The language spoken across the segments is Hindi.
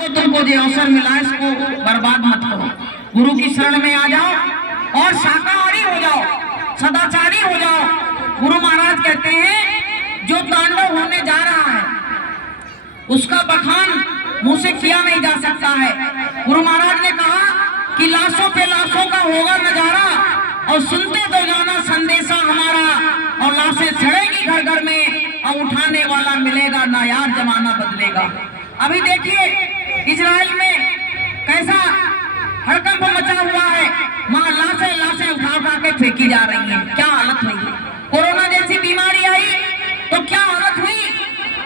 तो तुमको जो अवसर मिला इसको बर्बाद मत करो। गुरु की शरण में आ जाओ और शाकाहारी हो जाओ, सदाचारी हो जाओ। गुरु महाराज कहते हैं जो तांडव होने जा रहा है उसका बखान मुंह से किया नहीं जा सकता है। गुरु महाराज ने कहा कि लाशों पे लाशों का होगा नजारा और सुनते तो जाना संदेशा हमारा, और लाशें सड़ेगी घर घर में और उठाने वाला मिलेगा ना यार, जमाना बदलेगा। अभी देखिए इजराइल में कैसा हड़कंप मचा हुआ है, वहां लाशें लाशें उठा उठा के फेंकी जा रही हैं। क्या हालत हुई, कोरोना जैसी बीमारी आई तो क्या हालत हुई।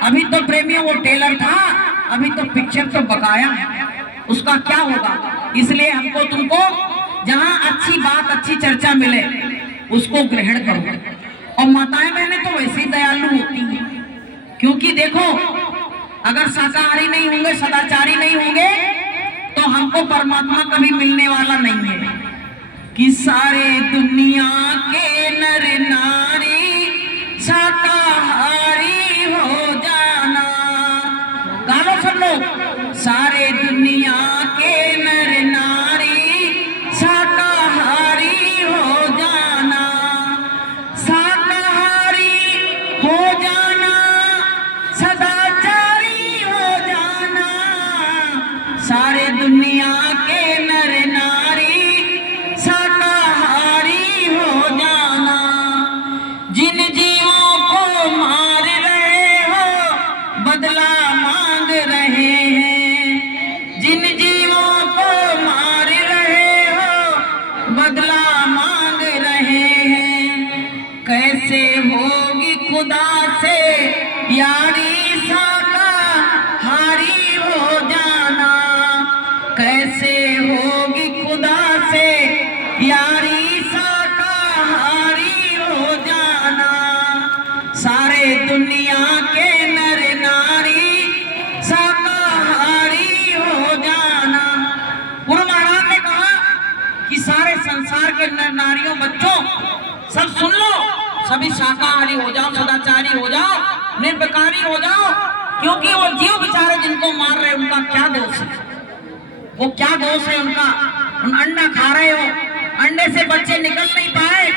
अभी तो प्रेमियों वो टेलर था, अभी तो पिक्चर तो बकाया है, उसका क्या होगा। इसलिए हमको तुमको जहां अच्छी बात अच्छी चर्चा मिले उसको ग्रहण करो। और माताएं बहनें तो वैसे ही दयालु होती हैं, क्योंकि देखो अगर शाकाहारी नहीं होंगे, सदाचारी नहीं होंगे तो हमको परमात्मा कभी मिलने वाला नहीं है। कि सारे दुनिया के नर नारी शाकाहारी हो जाना। गालो सब लोग, सारे दुनिया के नर नारी शाकाहारी हो जाना, शाकाहारी हो जाना, सदाचारी हो जाना। सारे दुनिया के नर नारी शाकाहारी हो जाना। जिन जीवों को मार रहे हो बदला मांग रहे हैं, जिन जीवों को मार रहे हो बदला मांग रहे हैं। कैसे होगी खुदा से यारी शाकाहारी हो जाना, कैसे होगी खुदा से यारी शाकाहारी हो जाना। सारे दुनिया के नर नारी शाकाहारी हो जाना। गुरु महाराज ने कहा कि सारे संसार के नर नारियों बच्चों सब सुन लो, सभी शाकाहारी हो जाओ, सदाचारी हो जाओ, निर्विकारी हो जाओ। क्योंकि वो जीव बेचारे जिनको मार रहे उनका क्या दोष है, वो क्या दोष है उनका। उन अंडा खा रहे हो, अंडे से बच्चे निकल नहीं पाए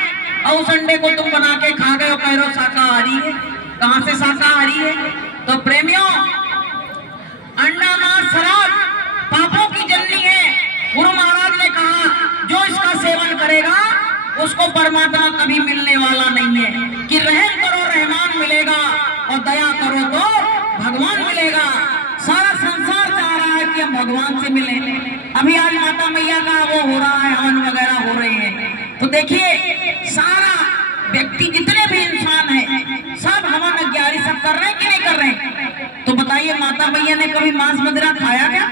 और उस अंडे को तुम बना के खा गए हो, कह रहे हो शाकाहारी है। कहां से शाकाहारी है। तो प्रेमियों, अंडा मांस शराब पापों की जननी है। गुरु महाराज ने कहा जो इसका सेवन करेगा उसको परमात्मा कभी मिलने वाला नहीं है। कि रहम करो रहमान मिलेगा और दया करो तो भगवान मिलेगा। सारा संसार चाह रहा है कि हम भगवान से मिले। अभी आज माता मैया का वो हो रहा है, हवन वगैरह हो रहे हैं। तो देखिए सारा व्यक्ति जितने भी इंसान हैं सब हवन अग्यारी सब कर रहे हैं कि नहीं कर रहे हैं। तो बताइए माता मैया ने कभी मांस मदिरा खाया क्या।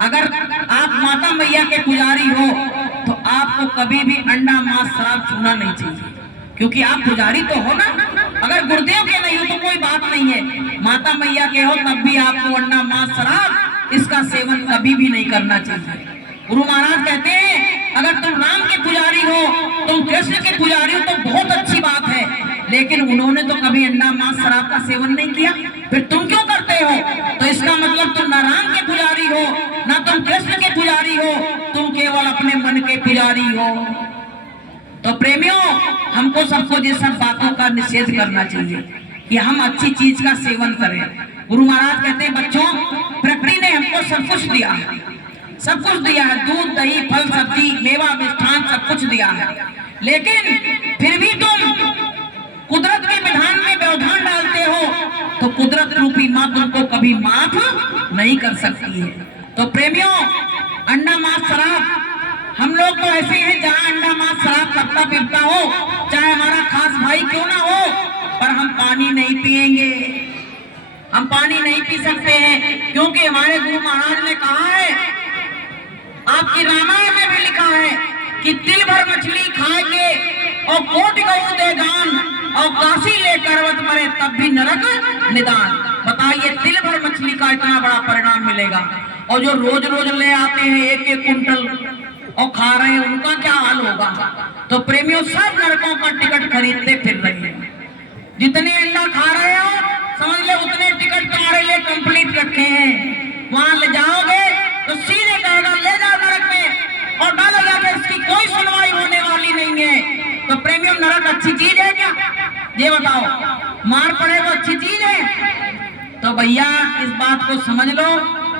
अगर आप माता मैया के पुजारी हो तो आपको कभी भी अंडा मांस शराब छूना नहीं चाहिए, क्योंकि आप पुजारी तो हो ना। अगर गुरुदेव के नहीं हो तो कोई बात नहीं है, माता मैया के हो तब भी आपको अंडा मांस शराब इसका सेवन कभी भी नहीं करना चाहिए। गुरु महाराज कहते हैं अगर तुम राम के पुजारी हो, तुम कृष्ण के पुजारी हो तो बहुत अच्छी बात है, लेकिन उन्होंने तो कभी अंडा मांस शराब का सेवन नहीं किया, फिर तुम क्यों करते हो। तो इसका मतलब तुम ना राम के पुजारी हो ना तुम कृष्ण के पुजारी हो, तुम केवल अपने मन के पुजारी हो। तो प्रेमियों, हमको सबको ये सब बातों का निषेध करना चाहिए कि हम अच्छी चीज का सेवन करें। गुरु महाराज कहते हैं बच्चों, प्रकृति ने हमको सब कुछ दिया है, सब कुछ दिया है, दूध दही फल सब्जी मेवा मिष्ठान सब कुछ दिया है, लेकिन फिर भी तुम कुदरत के विधान में व्यवधान डालते हो तो कुदरत रूपी मां तुमको कभी माफ नहीं कर सकती है। तो प्रेमियों, अंडा मांस शराब हम लोग तो ऐसे हैं जहां अंडा मांस शराब करता पीता हो, चाहे हमारा खास भाई क्यों ना हो, पर हम पानी नहीं पिएंगे, हम पानी नहीं पी सकते हैं। क्योंकि हमारे गुरु महाराज ने कहा है, आपकी रामायण में भी लिखा है कि तिल भर मछली खाए के और कोटि गऊ दे दान और काशी ले करवत मरे तब भी नरक निदान। बताइए तिल भर मछली का इतना बड़ा परिणाम मिलेगा, और जो रोज रोज ले आते हैं एक एक कुंटल और खा रहे हैं उनका क्या हाल होगा। तो प्रेमियों, सब नरकों का टिकट खरीदते फिर रहे हैं। जितने अंडा खा रहे हो समझ ले उतने टिकट तुम्हारे लिए कंप्लीट रखे हैं। वहां ले जाओगे तो सीधे कहोगे ले जाओ नरक में और डालो जाके, इसकी कोई सुनवाई होने वाली नहीं है। तो प्रेमियों, नरक अच्छी चीज है क्या? ये बताओ, मार पड़े तो अच्छी चीज है? तो भैया इस बात को समझ लो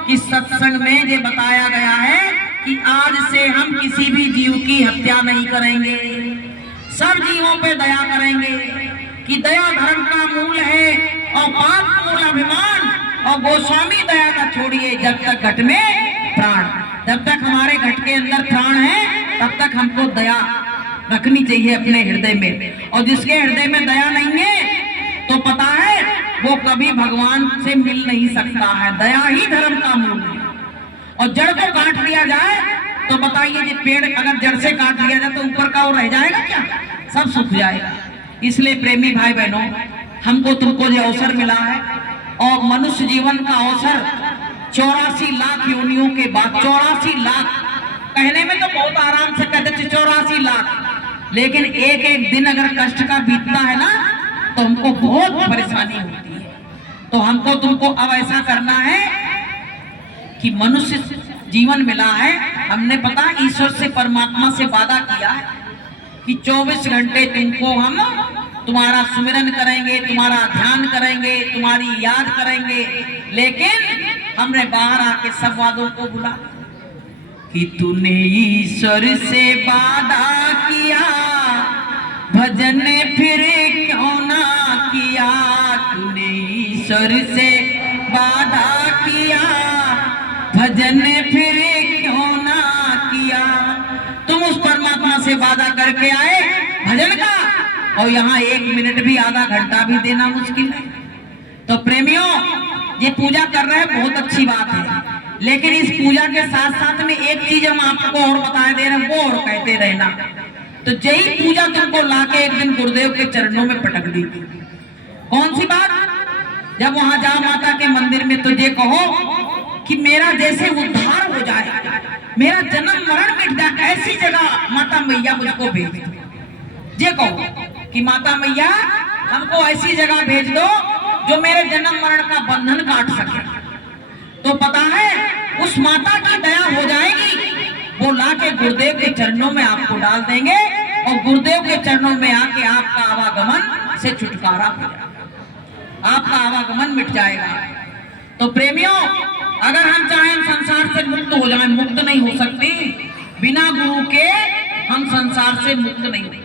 कि सत्संग में ये बताया गया है कि आज से हम किसी भी जीव की हत्या नहीं करेंगे, सब जीवों पे दया करेंगे, कि दया धर्म का मूल है और पाप मूल अभिमान। और गोस्वामी दया का छोड़िए, जब तक घट में प्राण, जब तक हमारे घट के अंदर प्राण है तब तक हमको दया रखनी चाहिए अपने हृदय में। और जिसके हृदय में दया नहीं है तो पता है वो कभी भगवान से मिल नहीं सकता है। दया ही धर्म का मूल है। और जड़ को काट दिया जाए तो बताइए, ये पेड़ अगर जड़ से काट दिया जाए तो ऊपर का वो रह जाएगा क्या? सब सूख जाएगा। इसलिए प्रेमी भाई बहनों, हमको तुमको जो अवसर मिला है और मनुष्य जीवन का अवसर 84 लाख योनियों के बाद, 84 लाख कहने में तो बहुत आराम से कहते थे 84 लाख, लेकिन एक एक दिन अगर कष्ट का बीतता है ना तो हमको बहुत परेशानी होती है। तो हमको तुमको अब ऐसा करना है कि मनुष्य जीवन मिला है, हमने पता ईश्वर से परमात्मा से वादा किया है कि 24 घंटे तुमको हम तुम्हारा सुमिरन करेंगे, तुम्हारा ध्यान करेंगे, तुम्हारी याद करेंगे। लेकिन हमने बाहर आके सब वादों को भुला कि तूने ईश्वर से वादा किया, भजन फिर क्यों ना किया। तूने ईश्वर से वादा किया, भजन फिर क्यों ना किया। तुम उस परमात्मा से वादा करके आए भजन का, और यहाँ 1 मिनट भी, आधा घंटा भी देना मुश्किल है। तो प्रेमियों, ये पूजा कर रहे हैं, बहुत अच्छी बात है, लेकिन इस पूजा के साथ साथ में एक चीज हम आपको और बता दे रहे हैं, वो और कहते रहना। तो यही पूजा तुमको लाके एक दिन गुरुदेव के चरणों में पटक दी। कौन सी बात? जब वहां जाओ माता के मंदिर में तो ये कहो कि मेरा जैसे उद्धार हो जाए, मेरा जन्म मरण मिट जाए, ऐसी जगह माता मैया मुझको भेज दो। ये कहो कि माता मैया हमको ऐसी जगह भेज दो जो मेरे जन्म मरण का बंधन काट सके। तो पता है उस माता की दया हो जाएगी, वो लाके गुरुदेव के चरणों में आपको डाल देंगे और गुरुदेव के चरणों में आके आपका आवागमन से छुटकारा हो जाएगा, आपका आवागमन मिट जाएगा। तो प्रेमियों, अगर हम चाहें संसार से मुक्त हो जाएं, मुक्त नहीं हो सकती बिना गुरु के, हम संसार से मुक्त नहीं होते।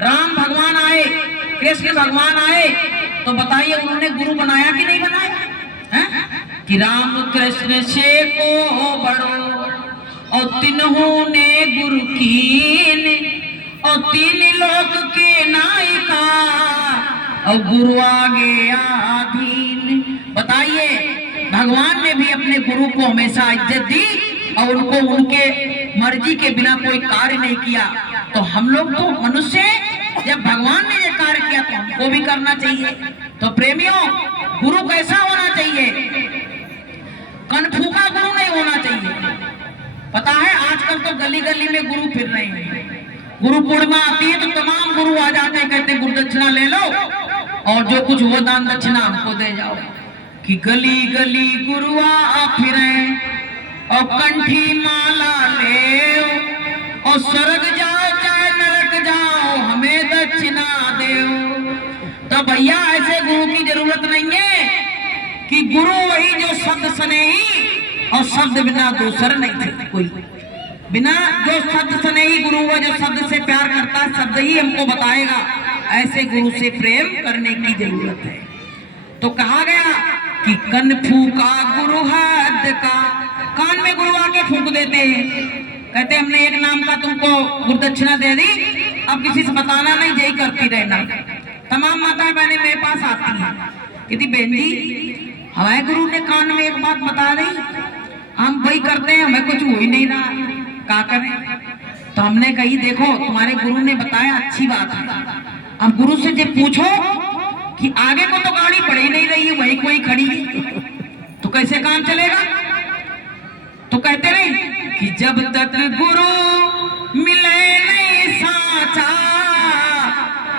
राम भगवान आए, कृष्ण भगवान आए, तो बताइए उन्होंने गुरु बनाया कि नहीं बनाया है? कि राम कृष्ण से को बड़ो और तिन्हों ने गुरु कीन, और 3 लोक के नायिका और गुरु आगे आधीन। बताइए, भगवान ने भी अपने गुरु को हमेशा इज्जत दी और उनको उनके मर्जी के बिना कोई कार्य नहीं किया। तो हम लोग तो मनुष्य, जब भगवान ने ये कार्य किया तो हमको भी करना चाहिए। तो प्रेमियों, गुरु कैसा होना चाहिए? कनफूका गुरु नहीं होना चाहिए। पता है आजकल तो गली गली में गुरु फिर रहे हैं। गुरु पूर्णिमा आती है तो तमाम गुरु आ जाते हैं, कहते गुरु दक्षिणा ले लो और जो कुछ वो दान दक्षिणा हमको दे जाओ। कि गली गली गुरु आ फिरे और कंठी माला ले, और स्वर्ग जाओ चाहे नरक जाओ हमें दक्षिणा देओ। तो भैया ऐसे गुरु की जरूरत नहीं है कि गुरु वही जो शब्द स्नेही और शब्द बिना दूसर नहीं थे कोई। बिना जो शब्द स्नेही गुरु वो जो शब्द से प्यार करता है, शब्द ही हमको बताएगा। ऐसे गुरु से प्रेम करने की जरूरत है। तो कहा गया कि कन फूका गुरु हद का, कान में गुरु आके फूक देते हैं, कहते हमने एक नाम का तुमको गुरुदक्षिणा दे दी, अब किसी से बताना नहीं, यही करती रहना। तमाम माता बहनें मेरे पास आती हैं, कहती बहन जी हमारे गुरु ने कान में एक बात बता दी, हम वही करते हैं, हमें कुछ हो ही नहीं रहा, क्या करें? तो हमने कही देखो तुम्हारे गुरु ने बताया अच्छी बात है, अब गुरु से जब पूछो कि आगे को तो गाड़ी बढ़ ही नहीं रही है, वही कोई खड़ी है, तो कैसे काम चलेगा? तो कहते नहीं कि जब तक गुरु मिले नहीं साचा,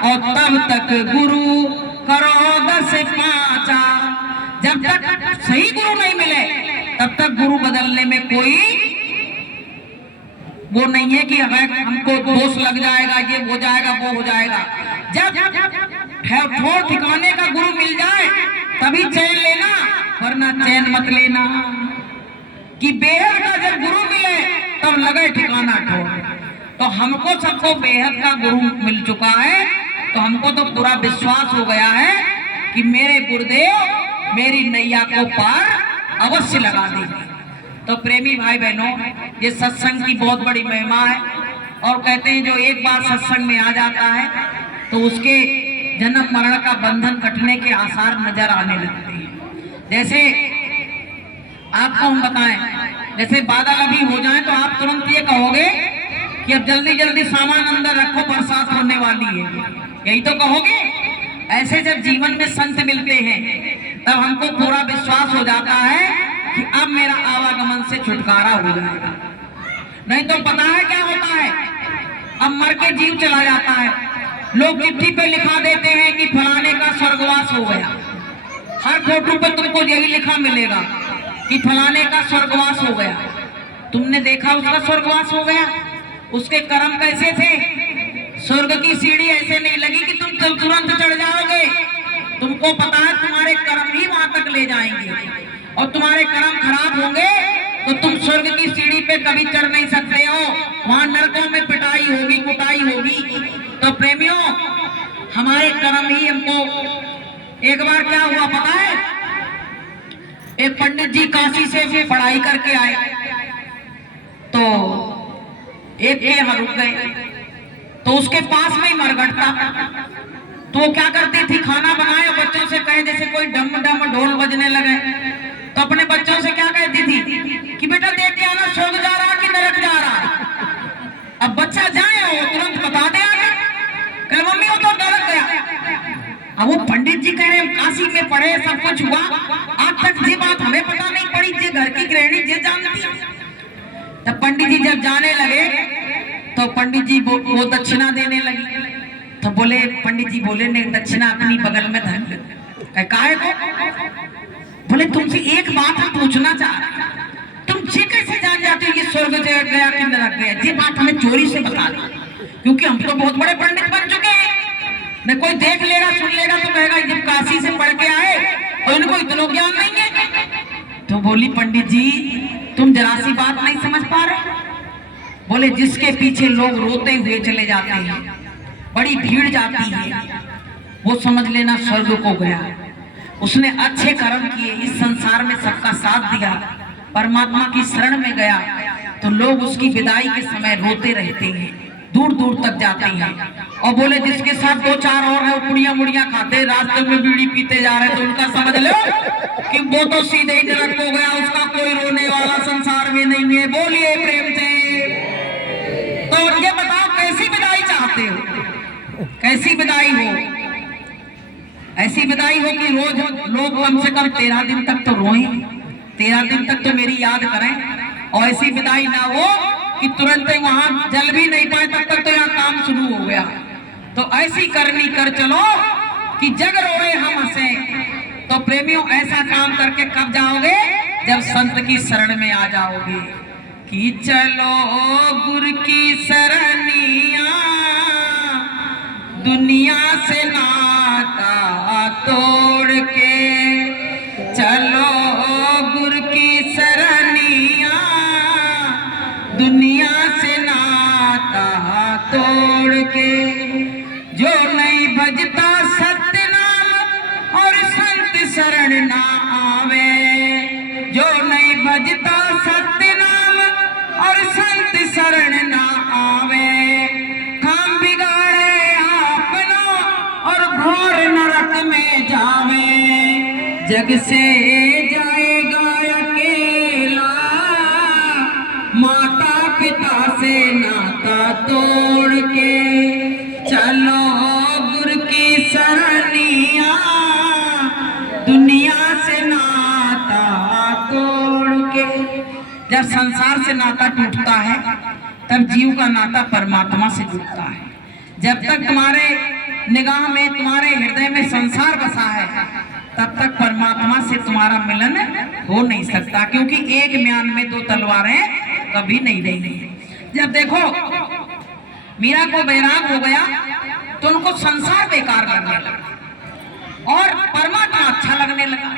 और तब तक गुरु करो 10 पाँचा। जब तक सही गुरु नहीं मिले तब तक गुरु बदलने में कोई वो नहीं है कि हमको दोष लग जाएगा, ये हो जाएगा, वो हो जाएगा। जब ठोर ठिकाने का गुरु मिल जाए तभी चैन लेना, वरना चैन मत लेना। कि बेहद का जब गुरु मिले तब लगे ठिकाना ठोर। तो हमको सबको बेहद का गुरु मिल चुका है, तो हमको तो पूरा विश्वास हो गया है कि मेरे गुरुदेव मेरी नैया को पार अवश्य लगा देंगे। तो प्रेमी भाई बहनों, ये सत्संग की बहुत बड़ी महिमा है। और कहते हैं जो एक बार सत्संग में आ जाता है तो उसके जन्म मरण का बंधन कटने के आसार नजर आने लगते हैं। जैसे आपको हम बताएं, जैसे बादल अभी हो जाए तो आप तुरंत ये कहोगे कि अब जल्दी जल्दी सामान अंदर रखो, बरसात होने वाली है, यही तो कहोगे। ऐसे जब जीवन में संत मिलते हैं तब हमको पूरा विश्वास हो जाता है कि अब मेरा आवागमन से छुटकारा हो जाएगा। नहीं तो पता है क्या होता है, अब मर के जीव चला जाता है। लोग चिट्ठी पे लिखा देते हैं कि फलाने का स्वर्गवास हो गया। हर फोटो पर तुमको यही लिखा मिलेगा कि फलाने का स्वर्गवास हो गया। तुमने देखा उसका स्वर्गवास हो गया? उसके कर्म कैसे थे? स्वर्ग की सीढ़ी ऐसे नहीं लगी कि तुम तुरंत चढ़ जाओगे। तुमको पता है तुम्हारे कर्म ही वहां तक ले जाएंगे, और तुम्हारे कर्म खराब होंगे तो तुम स्वर्ग की सीढ़ी पे कभी चढ़ नहीं सकते हो। वहां नरकों में पिटाई होगी, कुटाई होगी। तो प्रेमियों, हमारे कर्म ही हमको। एक बार क्या हुआ पता है, एक पंडित जी काशी से पढ़ाई करके आए, तो एक के यहाँ रुक गए, तो उसके पास में ही मरघट था। तो वो क्या करती थी, खाना बनाए और बच्चों से कहे, जैसे कोई डम डम ढोल बजने लगे तो अपने बच्चों से क्या कहती थी कि बेटा देख के आना स्वर्ग जा रहा कि नरक जा रहा। अब बच्चा जाए वो तुरंत बता दे आगे, कहे मम्मी वो तो नरक गया। अब वो पंडित जी कह रहे काशी में पढ़े, सब कुछ हुआ, आज तक ये बात हमें पता नहीं पड़ी, ये घर की गृहिणी ये जानती। तब पंडित जी जब जाने लगे तो पंडित जी वो दक्षिणा देने लगी। तो बोले पंडित जी बोले नहीं, दक्षिणा अपनी बगल में धर लो। काहे को? बोले तुमसे एक बात हम पूछना चाह रहे हैं, तुम ये कैसे जान जाते हो ये स्वर्ग गया कि नरक गया? ये बात हमें चोरी से बता दो, क्योंकि हम तो बहुत बड़े पंडित बन चुके हैं। न कोई देख लेगा सुन लेगा तो कहेगा जब काशी से पढ़ के आए और इनको इतना ज्ञान नहीं है। तो बोली पंडित जी तुम जरा सी बात नहीं समझ पा रहे। बोले जिसके पीछे लोग रोते हुए चले जाते हैं, बड़ी भीड़ जाती है, वो समझ लेना स्वर्ग को गया। उसने अच्छे कर्म किए, इस संसार में सबका साथ दिया, परमात्मा की शरण में गया, तो लोग उसकी विदाई के समय रोते रहते हैं, दूर दूर तक जाते हैं। और बोले जिसके साथ दो चार और है, पुड़िया मुड़िया खाते रास्ते में बीड़ी पीते जा रहे, तो उनका समझ लो कि वो तो सीधे ही नरक हो गया, उसका कोई रोने वाला संसार में नहीं है। बोलिए प्रेम से। तो ये बताओ कैसी विदाई चाहते हो? कैसी विदाई हो? ऐसी विदाई हो कि रोज लोग कम से कम 13 दिन तक तो रोएं, 13 दिन तक तो मेरी याद करें। और ऐसी विदाई ना हो कि तुरंत वहां जल भी नहीं पाए, तब तक तो यहाँ काम शुरू हो गया। तो ऐसी करनी कर चलो कि जग रोए हम हंसे। तो प्रेमियों ऐसा काम करके कब जाओगे? जब संत की शरण में आ जाओगे कि चलो गुरु की शरणिया, दुनिया से नाता तोड़ के, चलो गुरु की शरणिया, दुनिया से नाता तोड़ के। जो नहीं भजता सत्य नाम और संत शरण ना आवे, जो नहीं भजता सत्य नाम और संत शरण ना आवे, काम बिगाड़े अपना और घोर नरक में जावे। जग से जाएगा अकेला, माता पिता से नाता तोड़ के, चलो गुरु की शरणिया, दुनिया से नाता तोड़ के। जब संसार से नाता टूटता है तब जीव का नाता परमात्मा से जुड़ता है। जब तक तुम्हारे निगाह में, तुम्हारे हृदय में संसार बसा है, तब तक परमात्मा से तुम्हारा मिलन हो नहीं सकता, क्योंकि एक म्यान में दो तलवारें कभी नहीं रहेंगी। जब देखो मीरा को बैराग हो गया तो उनको संसार बेकार लगने लगा और परमात्मा अच्छा लगने लगा,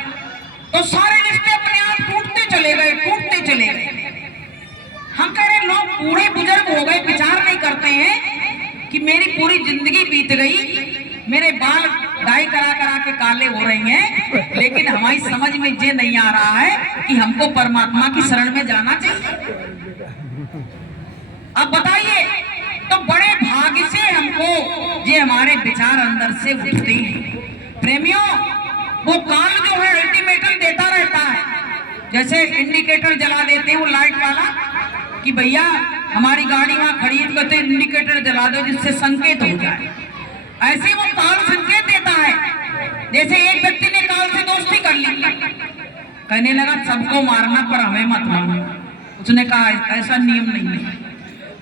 तो सारे रिश्ते अपने आप टूटते चले गए। हम कह रहे लोग बूढ़े बुजुर्ग हो गए, विचार नहीं करते हैं कि मेरी पूरी जिंदगी बीत गई, मेरे बाल डाई करा करा के काले हो रहे हैं, लेकिन हमारी समझ में ये नहीं आ रहा है कि हमको परमात्मा की शरण में जाना चाहिए। अब बताइए, तो बड़े भाग्य से हमको ये हमारे विचार अंदर से उठते हैं। प्रेमियों, वो काल जो है अल्टीमेटम देता रहता है, जैसे इंडिकेटर जला देते हैं वो लाइट वाला कि भैया हमारी गाड़ी वहां खड़ी है, कहते इंडिकेटर जला दो जिससे संकेत हो जाए। ऐसे वो काल संकेत देता है। जैसे एक व्यक्ति ने काल से दोस्ती कर ली, कहने लगा सबको मारना पर हमें मत मारना। उसने कहा ऐसा नियम नहीं है।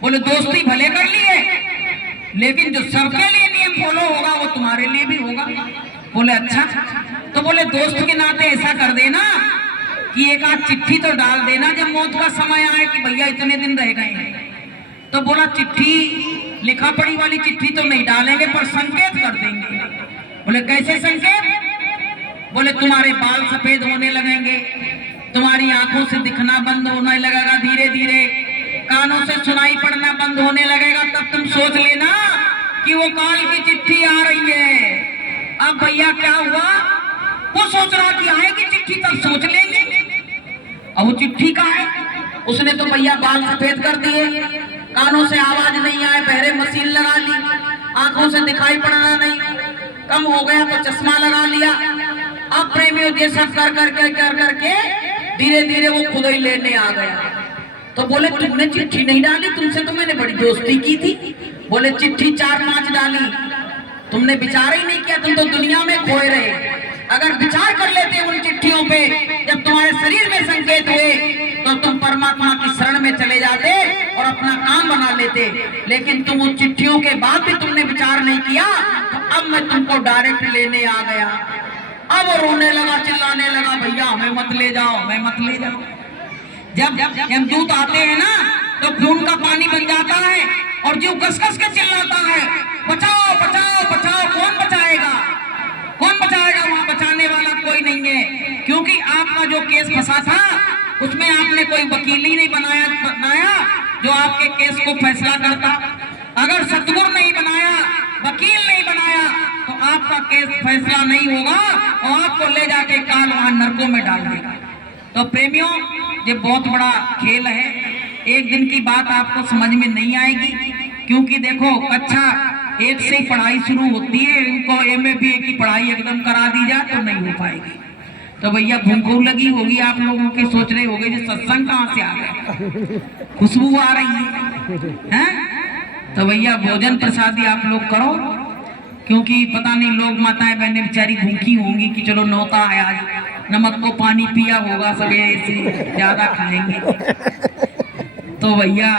बोले दोस्ती भले कर ली है, लेकिन जो सबके लिए नियम फॉलो होगा वो तुम्हारे लिए भी होगा। बोले अच्छा, तो बोले दोस्त के नाते ऐसा कर देना कि एक आध चिट्ठी तो डाल देना जब मौत का समय आए कि भैया इतने दिन रह गए हैं। तो बोला चिट्ठी, लिखा पढ़ी वाली चिट्ठी तो नहीं डालेंगे, पर संकेत कर देंगे। बोले कैसे संकेत? बोले तुम्हारे बाल सफेद होने लगेंगे, तुम्हारी आंखों से दिखना बंद होने लगेगा, धीरे धीरे कानों से सुनाई पड़ना बंद होने लगेगा। तब तुम सोच लेना कि वो काल की चिट्ठी आ रही है। अब भैया क्या हुआ, वो सोच रहा कि आएगी चिट्ठी तब सोच लेंगे। अब वो चिट्ठी का है, उसने तो भैया बाल सफेद कर दिए, कानों से आवाज नहीं आए, पहले मशीन लगा ली, आंखों से दिखाई पड़ना नहीं कम हो गया तो चश्मा लगा लिया। अब प्रेमियों ये सब कर करके धीरे धीरे वो खुद ही लेने आ गया। तो बोले तुमने चिट्ठी नहीं डाली, तुमसे तो मैंने बड़ी दोस्ती की थी। बोले चिट्ठी 4-5 डाली, तुमने विचार ही नहीं किया, तुम तो दुनिया में खोए रहे। अगर विचार कर लेते उन चिट्ठियों पे जब तुम्हारे शरीर में संकेत हुए, तो तुम परमात्मा की शरण में चले जाते और अपना काम बना लेते। लेकिन तुम उन चिट्ठियों के बाद भी तुमने विचार नहीं किया, तो अब मैं तुमको डायरेक्ट लेने आ गया। अब वो रोने लगा, चिल्लाने लगा, भैया हमें मत ले जाओ, हमें मत ले जाओ। जब यमदूत आते हैं ना तो खून का पानी बन जाता है और जीव कस-कस के चिल्लाता है, बचाओ बचाओ बचाओ। कौन बचाएगा? वहां बचाने वाला कोई नहीं है, क्योंकि आपका जो केस फंसा था उसमें आपने कोई वकील ही नहीं बनाया जो आपके केस को फैसला करता। अगर सतगुरु नहीं बनाया, वकील नहीं बनाया, तो आपका केस फैसला नहीं होगा और आपको ले जाके काल वहां नरकों में डाल देगा। तो प्रेमियों, ये बहुत बड़ा खेल है। एक दिन की बात आपको समझ में नहीं आएगी, क्योंकि देखो कक्षा 1 से पढ़ाई शुरू होती है, इनको MA BA की पढ़ाई एकदम करा दी जाए तो नहीं हो पाएगी। तो भैया भूख लगी होगी आप लोगों के, सोच रहे होंगे ये सत्संग कहाँ से आ गया, खुशबू आ रही है? तो भैया भोजन प्रसादी आप लोग करो, क्योंकि पता नहीं लोग माताएं बहनें बेचारी भूखी होंगी कि चलो नौता है आज, नमक को पानी पिया होगा, सवेरे से ज्यादा खाएंगे। तो भैया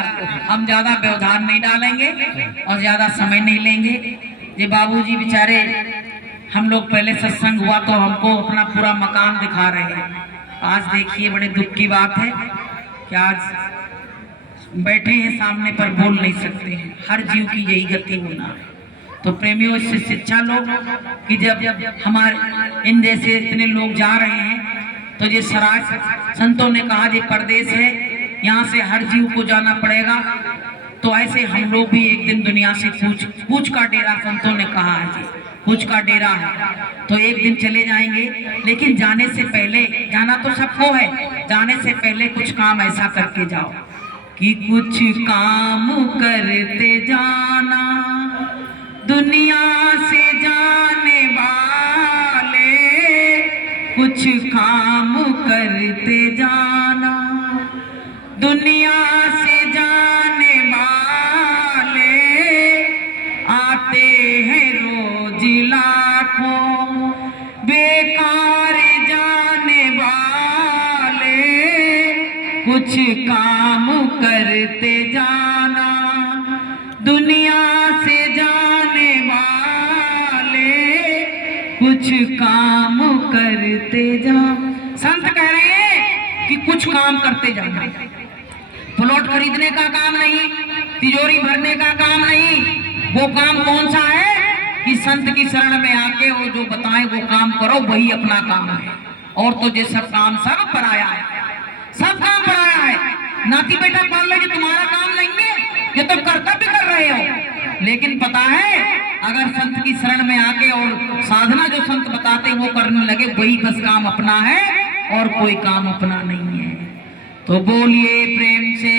हम ज्यादा व्यवधान नहीं डालेंगे और ज्यादा समय नहीं लेंगे। ये बाबूजी बेचारे, हम लोग पहले सत्संग हुआ तो हमको अपना पूरा मकान दिखा रहे हैं। आज देखिए बड़े दुख की बात है कि आज बैठे हैं सामने पर बोल नहीं सकते हैं। हर जीव की यही गति होना है। तो प्रेमियों, इससे शिक्षा लो कि जब हमारे इन जैसे इतने लोग जा रहे हैं तो ये सराय संतों ने कहा ये परदेश है, यहाँ से हर जीव को जाना पड़ेगा। तो ऐसे हम लोग भी एक दिन दुनिया से कूच का डेरा, संतों ने कहा है जी कूच का डेरा है, तो एक दिन चले जाएंगे। लेकिन जाने से पहले, जाना तो सबको है, जाने से पहले कुछ काम ऐसा करके जाओ कि कुछ काम करते जाना दुनिया से जाने वाले, कुछ काम करते जाना दुनिया से जाने वाले, आते हैं रोज लाखों बेकार जाने वाले, कुछ काम करते जाना दुनिया से जाने वाले, कुछ काम करते जाओ। संत कह रहे हैं कि कुछ काम करते जाना। प्लॉट खरीदने का काम नहीं, तिजोरी भरने का काम नहीं, वो काम कौन सा है कि संत की शरण में आके वो जो बताएं वो काम करो, वही अपना काम है। और तो ये सब काम सब पराया है, सब काम पराया है। नाती बेटा पाल लो, ये तुम्हारा काम नहीं है, ये तो कर्तव्य कर रहे हो। लेकिन पता है अगर संत की शरण में आके और साधना जो संत बताते वो करने लगे, वही बस काम अपना है और कोई काम अपना नहीं है। तो बोलिए प्रेम से।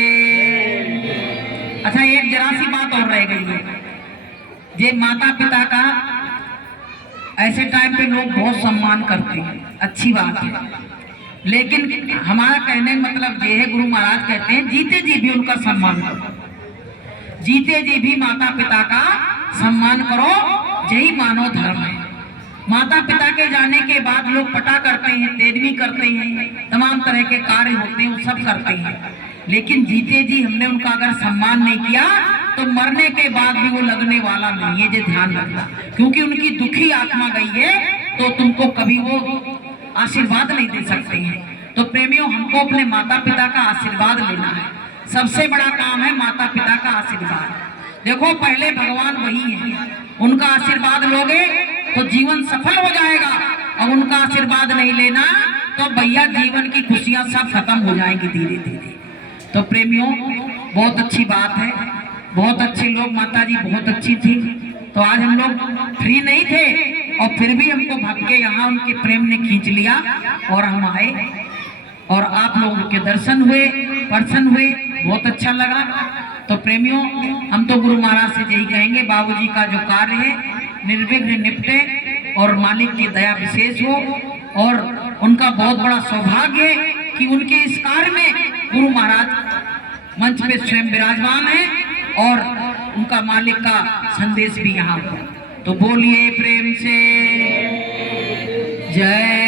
अच्छा, एक जरा सी बात और रह गई है। ये माता पिता का ऐसे टाइम पे लोग बहुत सम्मान करते हैं, अच्छी बात है। लेकिन हमारा कहने का मतलब ये है, गुरु महाराज कहते हैं जीते जी भी उनका सम्मान करो, जीते जी भी माता पिता का सम्मान करो, यही मानव धर्म है। माता पिता के जाने के बाद लोग पटा करते हैं, तेजवी करते हैं, तमाम तरह के कार्य होते हैं, वो सब करते हैं। लेकिन जीते जी हमने उनका अगर सम्मान नहीं किया तो मरने के बाद भी वो लगने वाला नहीं है, ये ध्यान रखना। क्योंकि उनकी दुखी आत्मा गई है तो तुमको कभी वो आशीर्वाद नहीं दे सकते हैं। तो प्रेमियों, हमको अपने माता पिता का आशीर्वाद लेना है। सबसे बड़ा काम है माता पिता का आशीर्वाद। देखो, पहले भगवान वही है, उनका आशीर्वाद लोगे तो जीवन सफल हो जाएगा, और उनका आशीर्वाद नहीं लेना तो भैया जीवन की खुशियां सब खत्म हो जाएंगी धीरे धीरे। तो प्रेमियों, बहुत अच्छी बात है, बहुत अच्छे लोग, माता जी बहुत अच्छी थी। तो आज हम लोग फ्री नहीं थे और फिर भी हमको भाग के यहाँ उनके प्रेम ने खींच लिया और हम आए, और आप लोगों के दर्शन हुए, प्रसन्न हुए, बहुत अच्छा लगा। तो प्रेमियों, हम तो गुरु महाराज से यही कहेंगे, बाबूजी का जो कार्य है निर्विघ्न निपटे और मालिक की दया विशेष हो। और उनका बहुत बड़ा सौभाग्य है कि उनके इस कार्य में गुरु महाराज मंच पे स्वयं विराजमान है और उनका मालिक का संदेश भी यहाँ हो। तो बोलिए प्रेम से जय